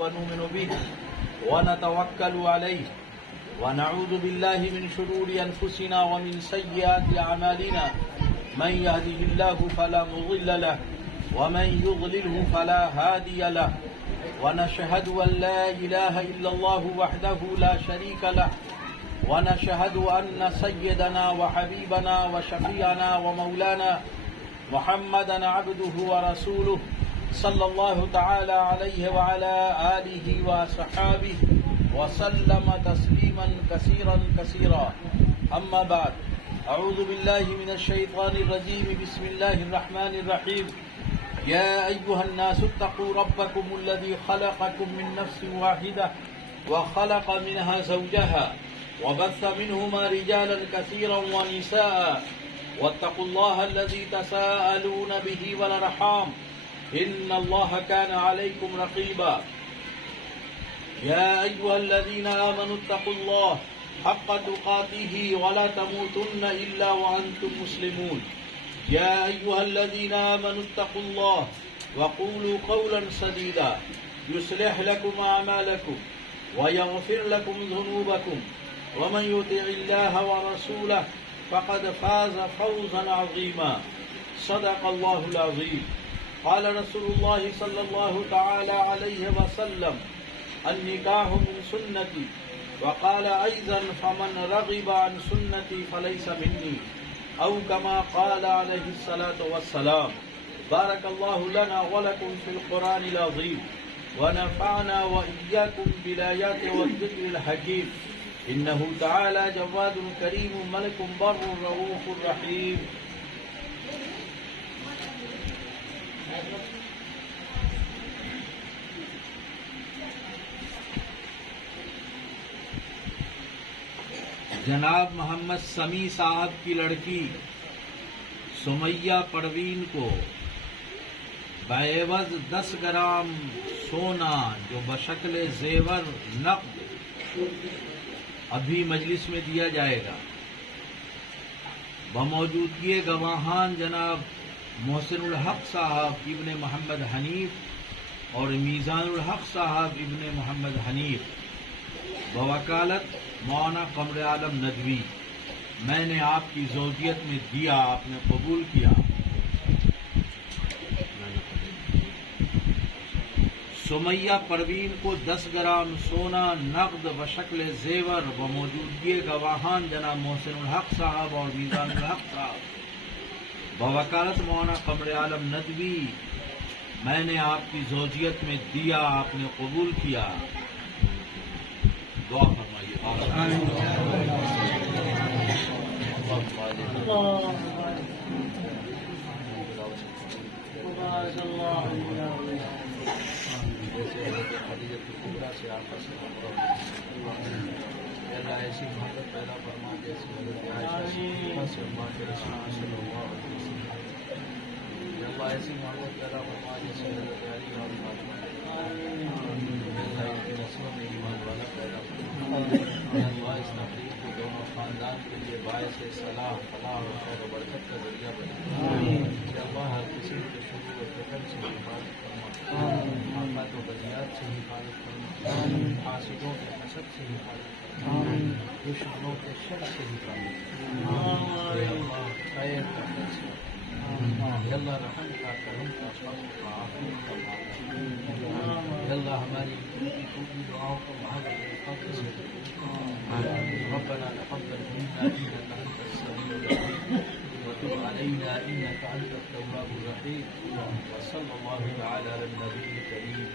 ونؤمن به ونتوكل عليه ونعوذ بالله من شرور أنفسنا ومن سيئات أعمالنا من يهده الله فلا مضل له ومن يضلله فلا هادي له ونشهد أن لا إله إلا الله وحده لا شريك له ونشهد أن سيدنا وحبيبنا وشفيعنا ومولانا محمدا عبده ورسوله صلى الله تعالى عليه وعلى آله وصحابه وسلم تسليما كثيرا كثيرا. أما بعد، أعوذ بالله من الشيطان الرجيم. بسم الله الرحمن الرحيم. يا أيها الناس اتقوا ربكم الذي خلقكم من نفس واحدة وخلق منها زوجها وبث منهما رجالا كثيرا ونساء واتقوا الله الذي تساءلون به والأرحام إن الله كان عليكم رقيبا. يا أيها الذين آمنوا اتقوا الله حق تقاته ولا تموتن إلا وأنتم مسلمون. يا أيها الذين آمنوا اتقوا الله وقولوا قولا سديدا يصلح لكم أعمالكم ويغفر لكم ذنوبكم ومن يطع الله ورسوله فقد فاز فوزا عظيما. صدق الله العظيم. قال رسول الله صلى الله تعالى عليه وسلم: النكاح من سنتي. وقال أيضا: فمن رغب عن سنتي فليس مني، أو كما قال عليه الصلاة والسلام. بارك الله لنا ولكم في القرآن العظيم ونفعنا وإياكم بالآيات والذكر الحكيم. إنه تعالى جواد كريم ملك بر رؤوف رحيم. جناب محمد سمیع صاحب کی لڑکی سمیہ پروین کو بعوض 10 گرام سونا جو بشکل زیور نقد ابھی مجلس میں دیا جائے گا، بموجودگی گواہان جناب محسن الحق صاحب ابن محمد حنیف اور میزان الحق صاحب ابن محمد حنیف، بوکالت مولانا قمر عالم ندوی. میں نے آپ کی زوجیت میں دیا، آپ نے قبول کیا. سمیہ پروین کو 10 گرام سونا نقد بشکل زیور بموجودگی گواہان جناب محسن الحق صاحب اور میزان الحق صاحب، بوکالت مولانا قمر عالم ندوی، میں نے آپ کی زوجیت میں دیا، آپ نے قبول کیا. دعا فرمائیے. اللہ ایسی محبت پیدا فرما جیسی حضرت عائشہ سے اللہ کے رسول صلی اللہ علیہ وسلم. اللہ ایسی محبت پیدا فرما جیسی حضرت علی اور فاطمہ. اللہ ان کی نسلوں میں ایمان والا پیدا فرما. اللہ اس تقریب کو دونوں خاندان کے لیے باعث صلاح فلاح اور خیر و برکت کا ذریعہ بنے. اللہ ہر کسی کے شروع و فکر سے حفاظت فرما، آفات و بلیات سے حفاظت فرما، حاسدوں کے حسد سے حفاظت فرما، دشمنوں کے شر سے حفاظت فرما. اللہ خیر کا فیصلہ، اللہ رحم کا، کرم کا، فضل کا، عافیت کا مالک. اللہ ہماری خوبی دعاؤں کو محبت فضل سے ربنا تقبل منا انك انت السميع العليم وتب علينا انك انت التواب الرحيم. وصلى الله تعالى على النبي الكريم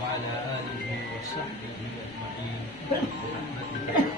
وعلى اله وصحبه اجمعين برحمتك.